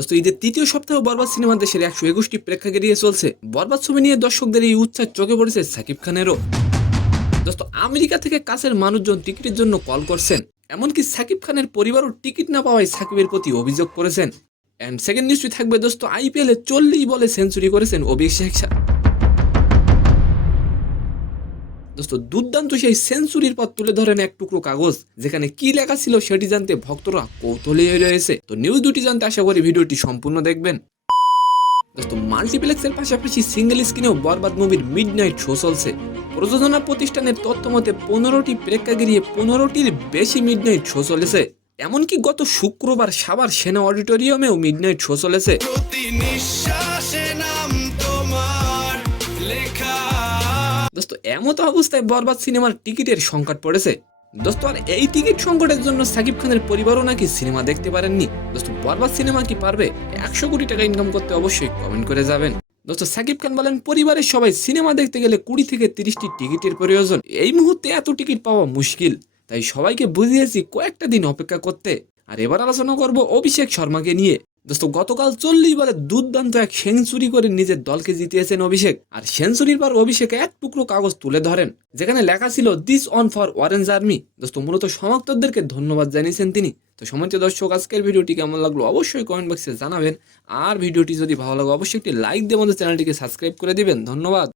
দোস্ত ঈদের তৃতীয় সপ্তাহ বরবাদ সিনেমা দেশের 121টি প্রেক্ষাগৃহে চলছে। বরবাদ ছবি নিয়ে দর্শকদের এই উচ্ছ্বাস চোখে পড়েছে সাকিব খানেরও। দোস্ত আমেরিকা থেকে কাছের মানুষজন টিকিটের জন্য কল করছেন, এমনকি সাকিব খানের পরিবারও টিকিট না পাওয়ায় সাকিবের প্রতি অভিযোগ করেছেন। এন্ড সেকেন্ড নিউজটি থাকবে দোস্ত আইপিএলে 40 বলে সেঞ্চুরি করেছেন অভিষেক। দোস্ত দুর্দান্ত সেই সেঞ্চুরির পর তুলে ধরেন এক টুকরো কাগজ, যেখানে কি লেখা ছিল সেটি জানতে ভক্তরা কৌতূহলী হয়ে রয়েছে। তো নিউজ দুটি জানতে আশা করি ভিডিওটি সম্পূর্ণ দেখবেন। দোস্ত মাল্টিপ্লেক্সের পাশাপাশি সিঙ্গেল স্ক্রিনেও বরবাদ মুভির মিডনাইট শো চলছে। প্রযোজনা প্রতিষ্ঠানের তথ্য মতে 15টি প্রেক্ষাগৃহে 15টির বেশি মিডনাইট শো চলেছে। এমনকি গত শুক্রবার সাভার সেনা অডিটোরিয়ামেও মিডনাইট শো চলেছে। দোস্ত এমত অবস্থায় বরবাদ সিনেমার টিকিটের সংকট পড়েছে। দোস্ত আর এই টিকিট সংকটের জন্য সাকিব খানের পরিবারও নাকি সিনেমা দেখতে পারেননি। দোস্ত বরবাদ সিনেমা কি পারবে 100 কোটি টাকা ইনকাম করতে? অবশ্যই কমেন্ট করে যাবেন। দোস্ত সাকিব খান বলেন পরিবারের সবাই সিনেমা দেখতে গেলে 20 থেকে 30টি টিকিটের প্রয়োজন। এই মুহূর্তে এত টিকিট পাওয়া মুশকিল, তাই সবাইকে বুঝিয়েছি কয়েকটা দিন অপেক্ষা করতে। আর এবার আলোচনা করব অভিষেক শর্মাকে নিয়ে। দোস্ত গতকাল 40 বলে দুর্দান্ত এক সেঞ্চুরি করে নিজের দলকে জিতিয়েছেন অভিষেক। আর সেঞ্চুরির পর অভিষেক এক টুকরো কাগজ তুলে ধরেন, যেখানে লেখা ছিল this on for orange army. দোস্ত মূলত সমর্থকদেরকে ধন্যবাদ জানিয়েছেন তিনি। তো সম্মানিত দর্শক, আজকের ভিডিওটি কেমন লাগলো অবশ্যই কমেন্ট বক্সে জানাবেন। আর ভিডিওটি যদি ভালো লাগে অবশ্যই একটি লাইক দিয়ে আমাদের চ্যানেলটিকে সাবস্ক্রাইব করে দিবেন। ধন্যবাদ।